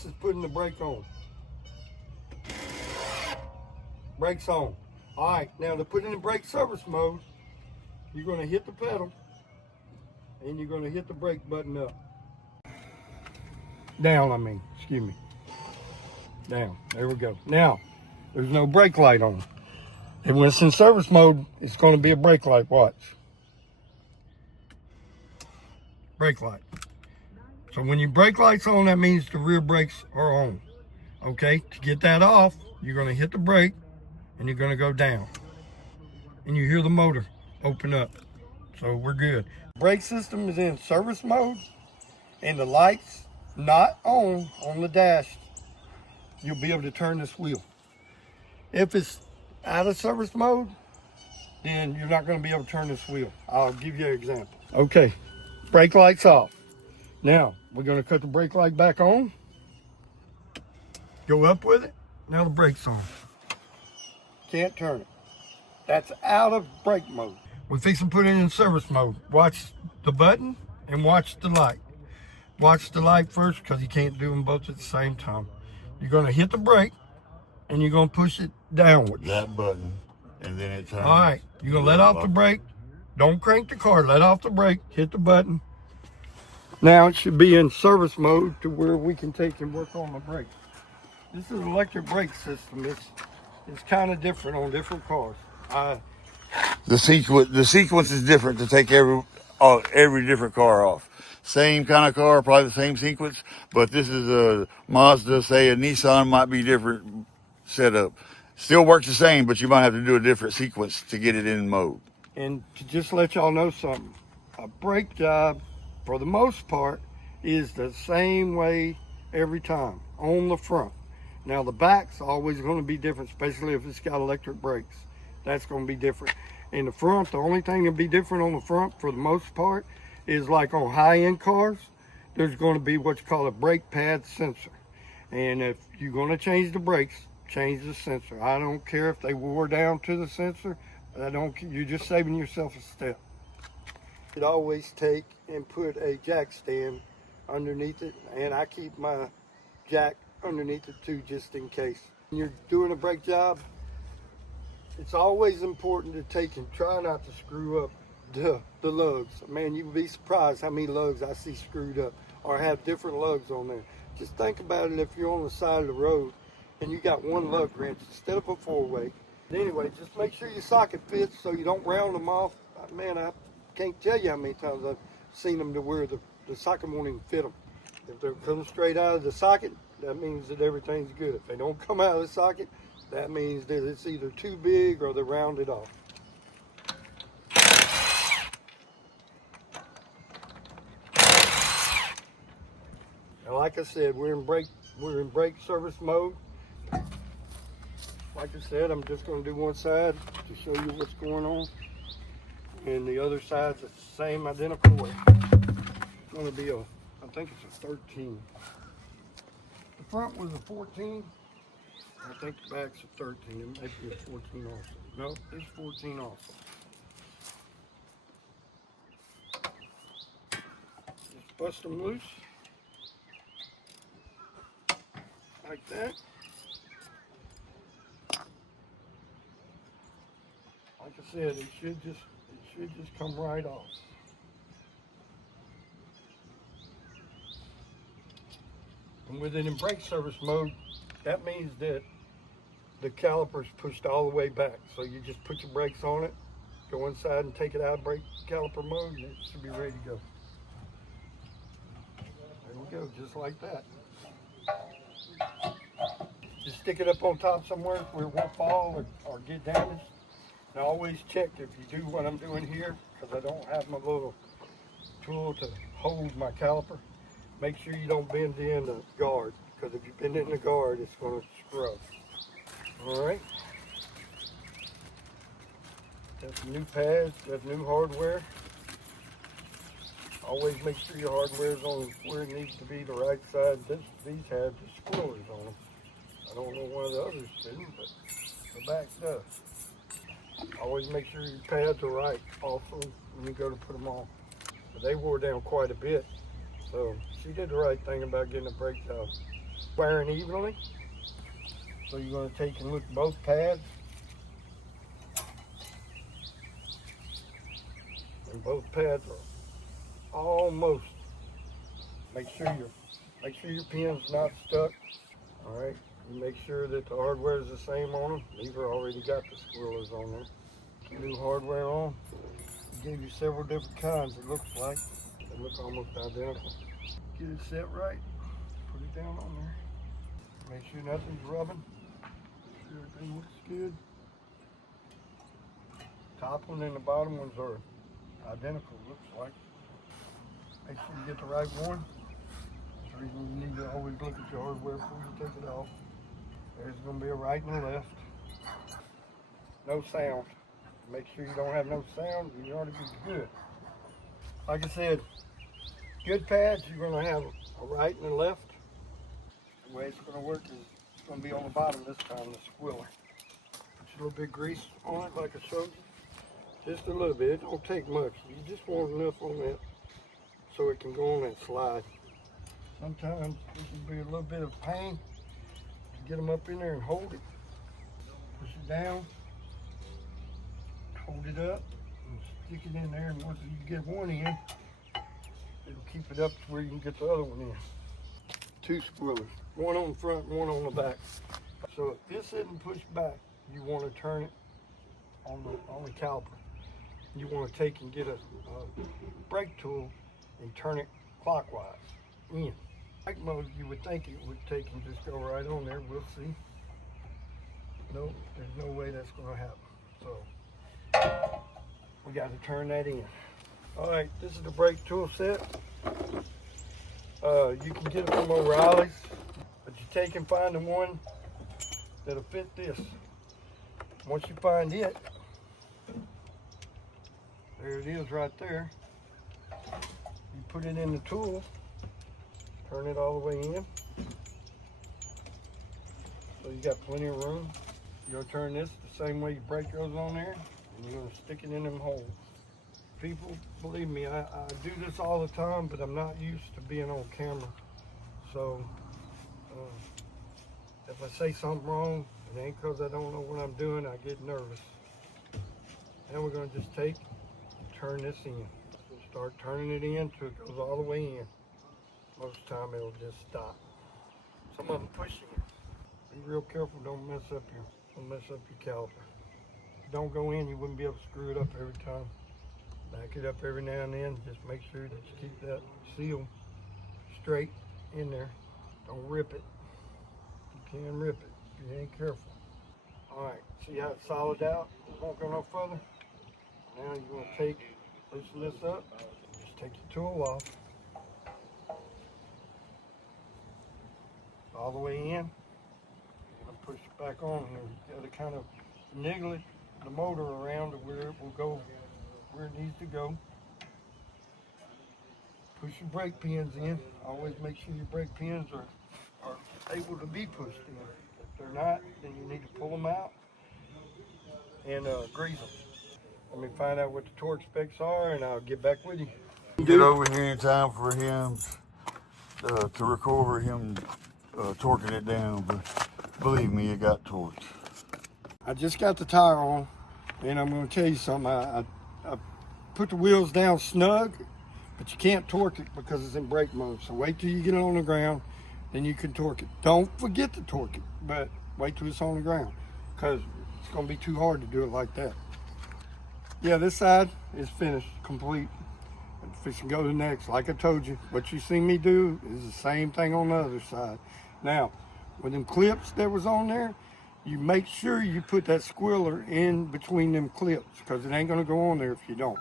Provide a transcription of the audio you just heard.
this is putting the brake on. Brakes on. All right, now to put in the brake service mode, you're gonna hit the pedal and you're gonna hit the brake button up. Down, excuse me. Down, there we go. Now, there's no brake light on. And when it's in service mode, it's gonna be a brake light, watch. Brake light. So when your brake light's on, that means the rear brakes are on. Okay, to get that off, you're gonna hit the brake and you're gonna go down. And you hear the motor open up. So we're good. Brake system is in service mode and the lights not on the dash. You'll be able to turn this wheel. If it's out of service mode, then you're not gonna be able to turn this wheel. I'll give you an example. Okay, brake lights off. Now, we're gonna cut the brake light back on. Go up with it. Now the brake's on. Can't turn it. That's out of brake mode. We're fixing to put it in service mode. Watch the button and watch the light. Watch the light first because you can't do them both at the same time. You're gonna hit the brake and you're gonna push it downwards. That button, and then it turns. All right, you're gonna let off the brake. Don't crank the car, let off the brake, hit the button. Now it should be in service mode to where we can take and work on the brake. This is an electric brake system. It's kind of different on different cars. The sequence is different to take every different car off. Same kind of car, probably the same sequence, but this is a Mazda, say a Nissan might be different setup. Still works the same, but you might have to do a different sequence to get it in mode. And to just let y'all know something, a brake job, for the most part, is the same way every time on the front. Now the back's always going to be different, especially if it's got electric brakes. That's going to be different. In the front, the only thing that'll be different on the front for the most part is like on high-end cars, there's going to be what you call a brake pad sensor. And if you're going to change the brakes, change the sensor. I don't care if they wore down to the sensor. You're just saving yourself a step. You'd always take and put a jack stand underneath it, and I keep my jack underneath it too, just in case. When you're doing a brake job, it's always important to take and try not to screw up the lugs. Man, you'd be surprised how many lugs I see screwed up or have different lugs on there. Just think about it if you're on the side of the road and you got one lug wrench instead of a four-way. Anyway, just make sure your socket fits so you don't round them off. Man, I can't tell you how many times I've seen them to where the socket won't even fit them. If they're coming straight out of the socket, that means that everything's good. If they don't come out of the socket, that means that it's either too big or they're rounded off. Now, like I said, we're in brake service mode. Like I said, I'm just going to do one side to show you what's going on, and the other side's the same identical way. It's going to be I think it's a 13. The front was a 14. I think the back's a 13. It might be a 14 also. No, it's 14 also. Just bust them loose. Like that. Like I said, it should just come right off. And with it in brake service mode, that means that the caliper's pushed all the way back. So you just put your brakes on it, go inside and take it out of brake caliper mode, and it should be ready to go. There we go, just like that. Just stick it up on top somewhere where it won't fall or get damaged. And always check if you do what I'm doing here, because I don't have my little tool to hold my caliper. Make sure you don't bend in the guard, because if you bend in the guard, it's going to scrub. All right. Got some new pads, got new hardware. Always make sure your hardware is on where it needs to be, the right side. These have the spoilers on them. I don't know why the others didn't, but the back does. Always make sure your pads are right also when you go to put them on. But they wore down quite a bit, so she did the right thing about getting a brake job wearing evenly. So you're going to take and look at both pads. And both pads are almost. Make sure your pin's not stuck. All right. You make sure that the hardware is the same on them. These are already got the squirrelers on there. New hardware on. Gave you several different kinds, it looks like. They look almost identical. Get it set right. Put it down on there. Make sure nothing's rubbing. Make sure everything looks good. Top one and the bottom ones are identical, looks like. Make sure you get the right one. That's the reason you need to always look at your hardware before you take it off. There's going to be a right and a left. No sound. Make sure you don't have no sound, and you ought to be good. Like I said, good pads, you're going to have a right and a left. The way it's going to work is it's going to be on the bottom this time, the squiller. Put a little bit of grease on it like I showed you. Just a little bit. It don't take much. You just want enough on that so it can go on that slide. Sometimes it can be a little bit of pain to get them up in there and hold it. Push it down. Hold it up and stick it in there, and once you get one in, it'll keep it up to where you can get the other one in. Two squillers, one on the front and one on the back. So if this isn't pushed back, you want to turn it on the caliper. You want to take and get a brake tool and turn it clockwise in. Brake mode, you would think it would take and just go right on there. We'll see. No, there's no way that's going to happen. So we got to turn that in. All right, this is the brake tool set. You can get it from O'Reilly's, but you take and find the one that'll fit this. Once you find it, there it is right there. You put it in the tool, turn it all the way in. So you got plenty of room. You're gonna turn this the same way your brake goes on there, and you're gonna stick it in them holes. People, believe me, I do this all the time, but I'm not used to being on camera. So if I say something wrong, it ain't because I don't know what I'm doing, I get nervous. Now we're gonna just take and turn this in. We'll start turning it in till it goes all the way in. Most of the time it'll just stop. Some of them pushing it. Be real careful, don't mess up your caliper. If you don't go in, you wouldn't be able to screw it up every time. Back it up every now and then. Just make sure that you keep that seal straight in there. Don't rip it. You can rip it if you ain't careful. All right, see how it's solid out? It won't go no further. Now you're gonna loosen this up. Just take your tool off. All the way in. You're gonna push it back on here. You gotta kind of niggle it, the motor around to where it will go where it needs to go. Push your brake pins in. Always make sure your brake pins are able to be pushed in. If they're not, then you need to pull them out and grease them. Let me find out what the torque specs are, and I'll get back with you. Get over here in time for him to record him torquing it down, but believe me, it got torqued. I just got the tire on, and I'm going to tell you something. I put the wheels down snug, but you can't torque it because it's in brake mode. So wait till you get it on the ground, then you can torque it. Don't forget to torque it, but wait till it's on the ground because it's going to be too hard to do it like that. Yeah, this side is finished, complete. If you go to the next, like I told you, what you see me do is the same thing on the other side. Now, with them clips that was on there, you make sure you put that squirreler in between them clips because it ain't going to go on there if you don't.